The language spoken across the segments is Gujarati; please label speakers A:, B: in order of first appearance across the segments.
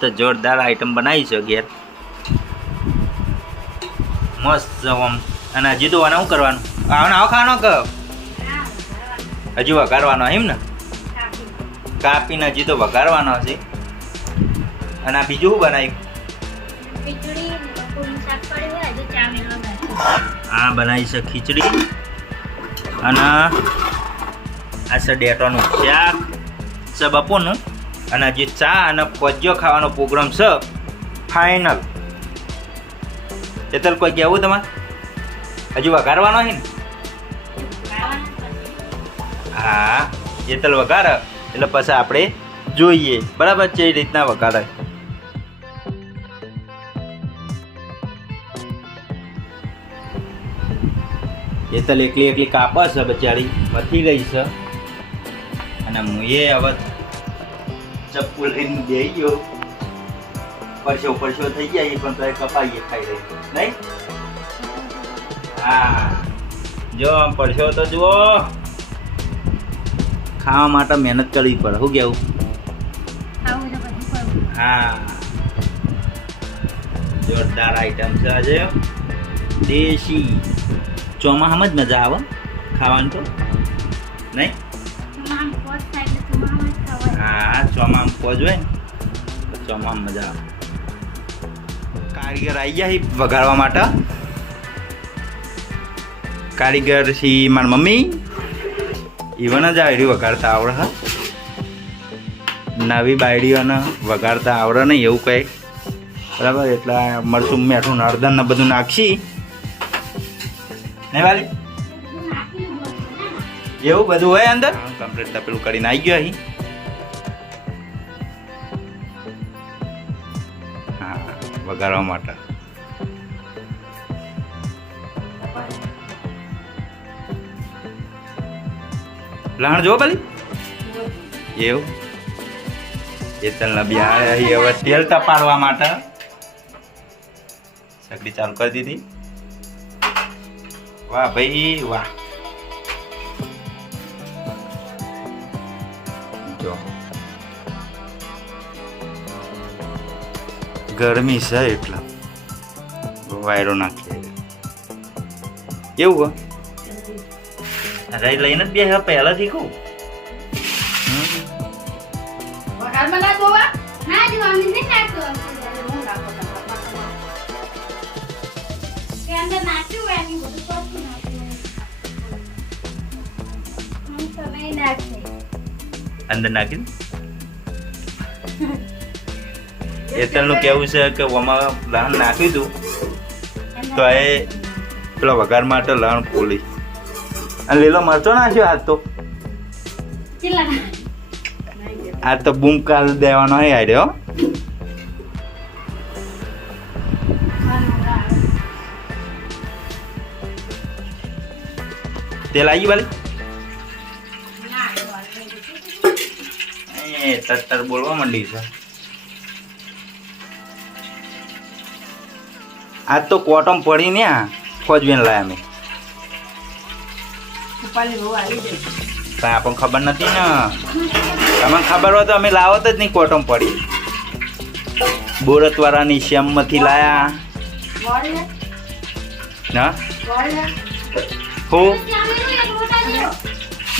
A: તો જોરદાર આઈટમ બનાવી છે ઘેર. મસ્ત આમ અને હજી તો આને શું કરવાનું? આવને આવો ખાવાનો કે? હજુ વઘારવાનો એમ ને? કાપીને હજી તો વઘારવાનો છે. અને આ બીજું શું બનાવ્યું. આ બનાવી છે ખીચડી. અને આ છે ડેટોનું શાક. છે બપોરનું અને હજી ચા અને પજ્યો ખાવાનો પ્રોગ્રામ છે ફાઇનલ ચેતલ, કોઈ કહેવું તમારે? હજુ વઘારવાનો છે ને? હા જેતલ વઘારે. એટલે પછી આપણે જોઈએ. બરાબર છે, એ રીતના વઘારે. જેતલ એકલી એકલી કાપા છે, બચારી. મથી ગઈ છે. અને હું એ હવે ચપ્પુ લઈને બે ગયો. પરસો પરસો થઈ ગયા એ પણ તો કપાઈએ ખાઈ રહી નહીં? હા. જો આમ પરસો તો જુઓ. ખાવા માટે મહેનત કરવી પડે. શું કેવું. હા. જોરદાર આઈટમ છે આજે. દેશી. ચોમાસામાં જ મજા આવે ખાવાનું તો. નહીં? પોજ હોય ને તો મજા આવે. કારીગર આવી ગયા વઘારવા માટે. કારીગર છે મારી મમ્મી. ઈવન જ આવડ્યું વઘારતા આવડે હા. નવી બાયડીઓને વઘારતા આવડે નહીં એવું કંઈ. બરાબર, એટલે મરચું મીઠું હળદર ને બધું નાખશી નહીં વાલી. એવું બધું હોય અંદર? કમ્પ્લીટ તપેલું કરીને આવી ગયો અહીં વઘારવા માટે. લહણ જો ભલી એવું. એ તલના બિહાર હવે તેલ તપાડવા માટે સગડી ચાલુ કરી દીધી. વાહ ભાઈ, વાહ. ગરમી છે એટલે વાયરો નાખી કેવું હો? રહી લઈને જ બે પહેલાથી કહું.
B: અંદર
A: ના એતલનું કેવું છે કે ઓમાં લહણ નાખ્યું હતું તો એ પેલા વઘાર માટે લહણ ફોલી અને લીલો મરચો નાખ્યો આજ તો. આ તો બૂમ કાલ દેવાનો હે આડ્યો તેલ આવી વાલી એ તત્તર બોલવા માંડી છે. આજ તો કોટમ પડી ને આ ખોજવીને લાયા મેં.
C: ઉપાડી બહુ આવી જાય.
A: પણ આપણને ખબર નથી ને. તમને ખબર હોય તો અમે લાવત જ નહીં કોટમ પડી. બોરતવાળાની શ્યામમાંથી લાયા.
C: ને?
A: હું?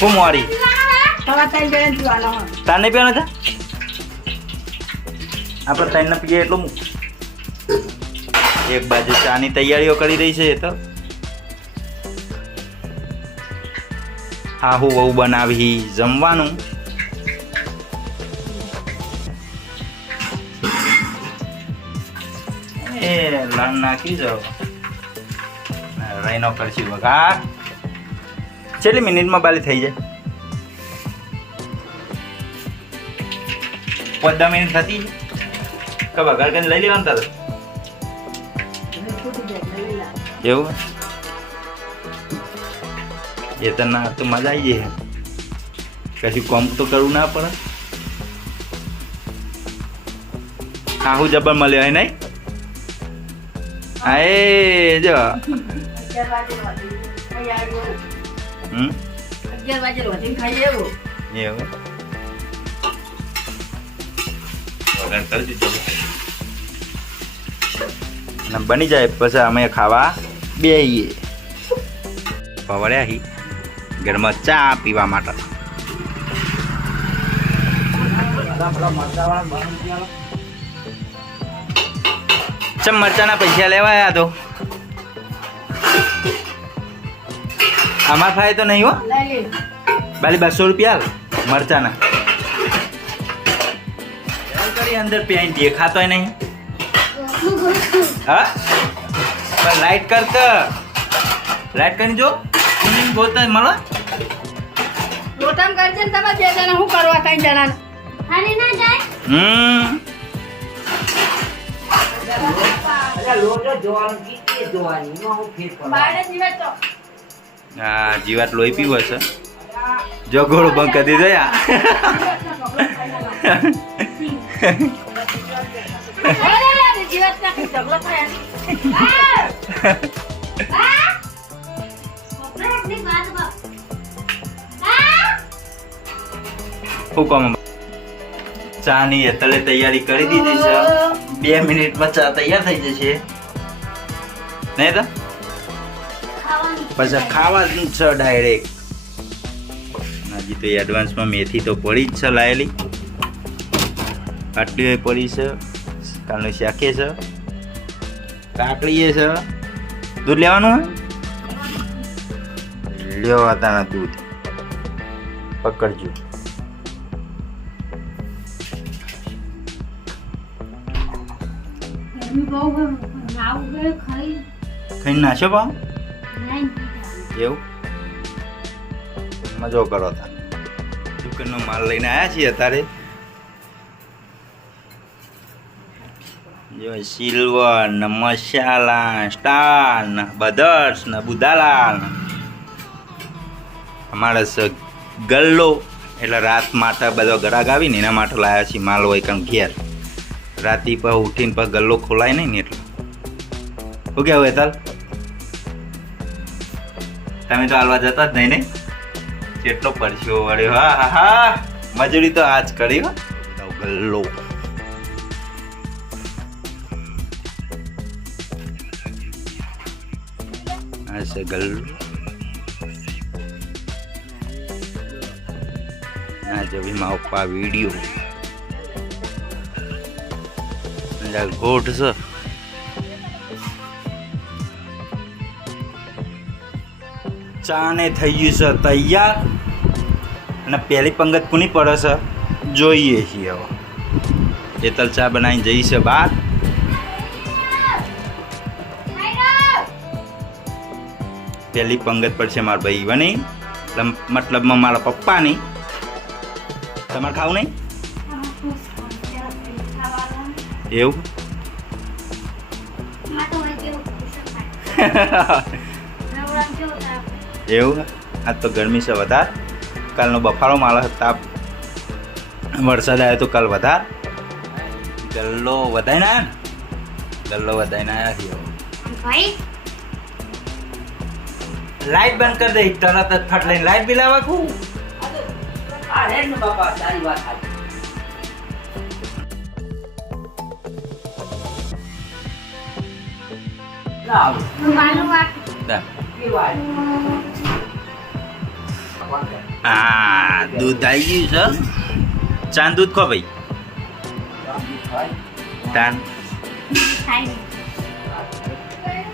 A: હું મોરી? નહીં પીવાનો છે? આપણે ત્રણ પીએ એટલું એક બાજુ ચાની તૈયારીઓ કરી રહી છે એ તો. હા હું બહુ બનાવી જમવાનું. એ લણ નાખી જાઓ રહીનો કરશી વઘાર. કેટલી મિનિટમાં બાલી થઈ જાય. પંદર મિનિટ થતી. કે વઘાર કરીને લઈ લેવાનું તારે? એવું? એ તો ના, તો મજા આવી જાય કશું કોમ તો કરવું ના પડે. હા, હું જબર મળ્યો, હે નહીં? હા, એ, જો. હમ. એવું? વગર અને બની જાય પછી અમે ખાવા બેહીએ. પવડ્યા હી ઘરમાં ચા પીવા માટે. ચમ મરચાના પૈસા લેવા આવ્યા તો? આમાં થાય તો નહીં હો. બાલી બસો રૂપિયા મરચાના. અંદર પેન્ટ દેખાતોય નહીં. હા? પણ લાઈટ કરતા લાઈટ કરી જો. સ્વિમિંગ ગોતા મળો.
C: રોટમ કરજે ને તમે બે જણા શું કરવા ત્રણ જણા
B: ખાલી ના જાય.
A: હમ. આ જીવાત લોહી પીવો છે. જો ગોળું બંધ કરી દીધો યા.
C: અરે ની
A: અત્યારે તૈયારી કરી દીધી છે. બે મિનિટમાં ચા તૈયાર થઈ જશે. નહીં તો? પછી ખાવા જ છે ડાયરેક્ટ હજી તો એડવાન્સમાં મેથી તો પડી જ છે લાયેલી. આટલી પડી છે. કાલનું શાકે છે કાકડીએ છે દૂધ લેવાનું લેવા તાના દૂધ પકડજો
B: ખાઈ
A: ખાઈ નાખશો પા
B: નહીં પીતા
A: એવું મજો કરો તા દુકાનનો માલ લઈને આવ્યા છીએ અત્યારે જો સિલ્વર ને મસાલા સ્ટાર ને બદર્સ ને બુદાલાલ અમારે ગલ્લો, એટલે રાત માટે બધો ગરાગ આવીને એના માટે લાવ્યા છીએ માલ હોય કારણ ઘેર. રાતી પર ઉઠીને પર ગલ્લો ખોલાય નહીં ને એટલે. શું કહેવું હેતલ તમે તો હાલવા જતા જ નહીં ને? કેટલો પરસ્યો વળ્યો. હા હા હા. મજૂરી તો આજ કરી હો. ગલ્લો. આ છે ગલ્લો આ જો ભીમા ગોઠ છે. ચાને થઈ ગયું છે તૈયાર. અને પહેલી પંગત કોની પડે છે? જોઈએ છીએ હવે. તલ ચા બનાવીને જઈ છે બહાર પહેલી પંગત પડશે મારા ભાઈ બની. મતલબમાં મારા પપ્પાની. તમારે ખાવું નહીં? એવું? એવું? આ તો ગરમી છે વધાર. કાલનો બફારો માળો તાપ વરસાદ આવ્યો તો કાલ વધાર. ગલ્લો વધાય ના ગલ્લો વધાય ના
B: ભાઈ
A: લાઈટ બંધ કરી દે તરત જ ફટ લઈને લાઈટ બી લાવવા કુ
B: માલું વાત
A: હા દૂધ આવી ગયું છે. ચાંદ દૂધ ખો ભાઈ. તાન.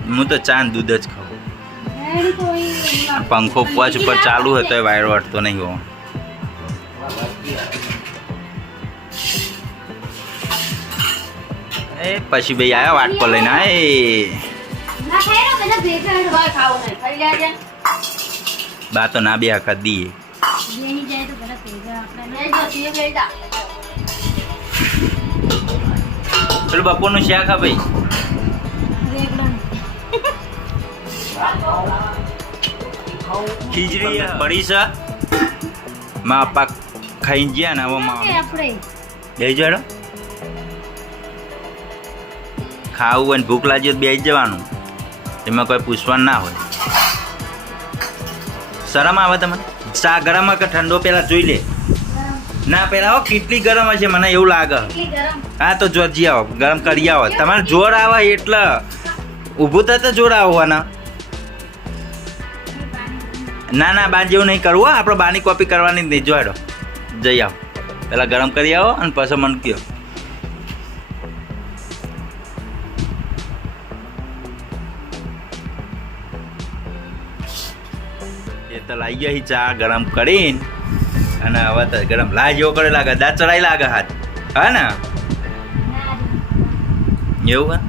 A: હું તો ચાંદ દૂધ જ પંખો પોચ ઉપર ચાલુ હતો એ વાયર વાટતો નહીં હો એ પછી ભાઈ આવ્યા પર લઈને
C: આ લેજે
A: બા તો ના બે આખા દીએ પેલું બપોરનું શાક હા ભાઈ. ખીચડી પડી છે. મા પાક ખાઈ ગયા ને હવે મા જડો ખાવું હોય ને ભૂખ લાગી તો બેસી જવાનું. એમાં કોઈ પૂછવાનું ના હોય. શરમ આવે તમને? ચા ગરમ કે ઠંડો? પેલા જોઈ લે. ના પેલા હો કેટલી ગરમ હશે? મને એવું લાગે. હા તો જોજી આવો. ગરમ કરી આવો. તમારે જોર આવે એટલે. ઊભું થતા જોર આવવાના. ના ના બા જેવું નહીં કરવું હો. આપણે બાની કોપી કરવાની જ નહીં. જોડો જઈ આવો. પેલા ગરમ કરી આવો અને પછી મને કયો એ તો લાવી ગયા ચા ગરમ કરીને. અને હવે તો ગરમ લા જેવો કરે લાગે. દા ચડાઈ લાગે હાથ. હા ને? એવું હા?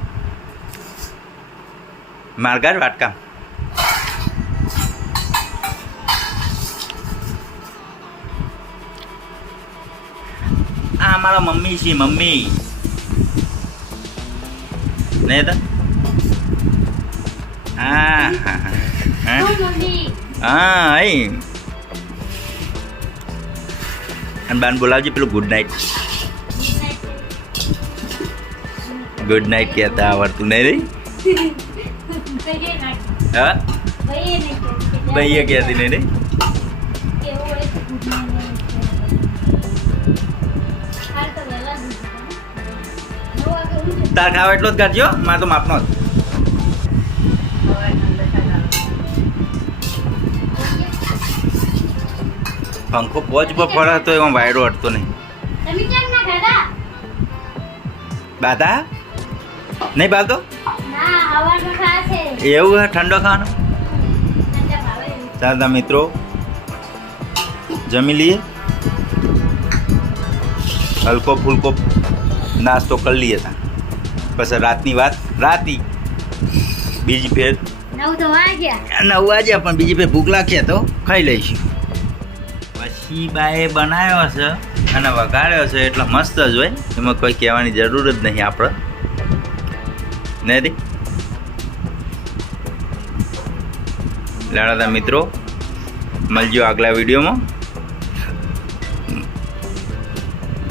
A: માર્ગાર વાટકા. આ મારા મમ્મી છે મમ્મી નહીં તો હા હા હા
B: તું મમ્મી
A: હા આઈ અને બાન બોલાવજે પેલું ગુડ નાઇટ ગુડ નાઇટ કહેતા આવડતું નહીં રે
B: ભાઈએ નાખી
A: હા
B: ભાઈએ નહીં કહેતી.
A: ભાઈએ કહેતી નહીં રે તાર ખાવ એટલો જ કાઢજો મારે તો માપનો જ. પંખો પોચ પર તો એમાં વાયરો અટતો નહીં. બાધા? નહીં
B: બાલતો?
A: એવું હે ઠંડો ખાવાનો? ચાલતા મિત્રો જમી લઈએ. હલકો ફૂલકો નાસ્તો કરી લઈએ તા. પછી રાતની વાત રાતી. બીજી ફેર
B: નવ તો વાગ્યા.
A: નવ વાગ્યા પણ બીજી ફેર ભૂખ લાગશે તો ખાઈ લઈશું. પછી બાએ બનાવ્યો છે અને વઘાર્યો છે એટલે મસ્ત જ હોય. એમાં કોઈ કહેવાની જરૂર જ નહીં આપણે. નથી લાડાતા મિત્રો મળજો આગલા વિડીયોમાં.